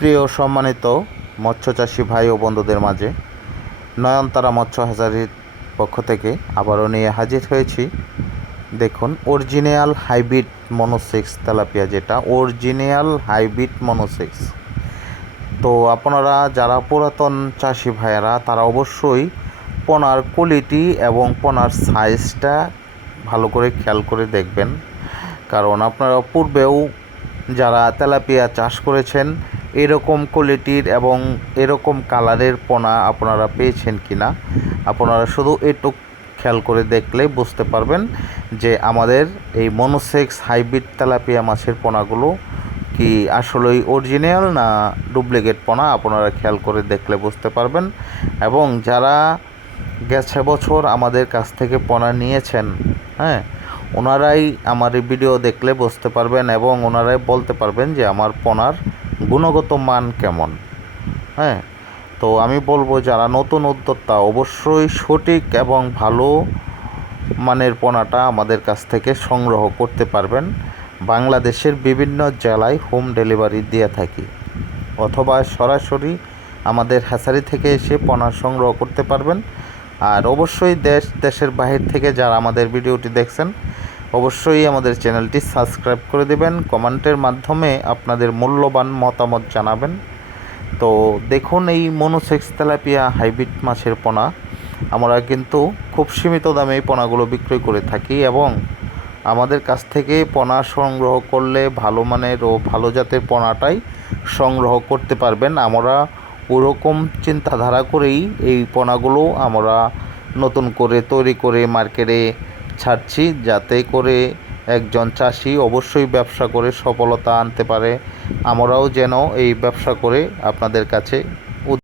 প্রিয় সম্মানিত মৎস্যচাষী ভাই ও বন্ধুদের মাঝে নয়নতারা মৎস্য হ্যাচারির পক্ষ থেকে আবারও নিয়ে হাজির হয়েছি। দেখুন, অরিজিনাল হাইব্রিড মনোসেক্স তেলাপিয়া, যেটা অরিজিনাল হাইব্রিড মনোসেক্স। তো আপনারা যারা পুরাতন চাষি ভাইয়েরা, তারা অবশ্যই পোনার কোয়ালিটি এবং পোনার সাইজটা ভালো করে খেয়াল করে দেখবেন, কারণ আপনারা পূর্বেও যারা তেলাপিয়া চাষ করেছেন এরকম কোয়ালিটির এবং এরকম কালারের পোনা আপনারা পেয়েছেন কি না, আপনারা শুধু এটুক খেয়াল করে দেখলে বুঝতে পারবেন যে আমাদের এই মনোসেক্স হাইব্রিড তেলাপিয়া মাছের পোনাগুলো কি আসলেই অরিজিনাল না ডুপ্লিকেট পোনা, আপনারা খেয়াল করে দেখলে বুঝতে পারবেন। এবং যারা গেছে বছর আমাদের কাছ থেকে পোনা নিয়েছেন, ওনারাই আমার এই ভিডিও দেখলে বুঝতে পারবেন এবং ওনারাই বলতে পারবেন যে আমার পোনার গুণগত মান কেমন। তো আমি বলবো, যারা নতুন উদ্যোক্তা অবশ্যই সঠিক এবং ভালো মানের পোনাটা আমাদের কাছ থেকে সংগ্রহ করতে পারবেন। বাংলাদেশের বিভিন্ন জেলায় হোম ডেলিভারি দিয়ে থাকি, অথবা সরাসরি আমাদের হ্যাচারি থেকে এসে পোনা সংগ্রহ করতে পারবেন। আর অবশ্যই দেশের বাহির থেকে যারা আমাদের ভিডিওটি দেখছেন, অবশ্যই আমাদের চ্যানেলটি সাবস্ক্রাইব করে দেবেন, কমেন্টের মাধ্যমে আপনাদের মূল্যবান মতামত জানাবেন। তো দেখুন, এই মনোসেক্স তেলাপিয়া হাইব্রিড মাছের পোনা আমরা কিন্তু খুব সীমিত দামে এই পোনাগুলো বিক্রয় করে থাকি, এবং আমাদের কাছ থেকে পোনা সংগ্রহ করলে ভালো মানের ও ভালো জাতের পোনাটাই সংগ্রহ করতে পারবেন। আমরা ওরকম চিন্তাধারা করেই এই পোনাগুলো আমরা নতুন করে তৈরি করে মার্কেটে ছাড়ছি, যাতে করে একজন চাষি অবশ্যই ব্যবসা করে সফলতা আনতে পারে। আমরাও যেন এই ব্যবসা করে আপনাদের কাছে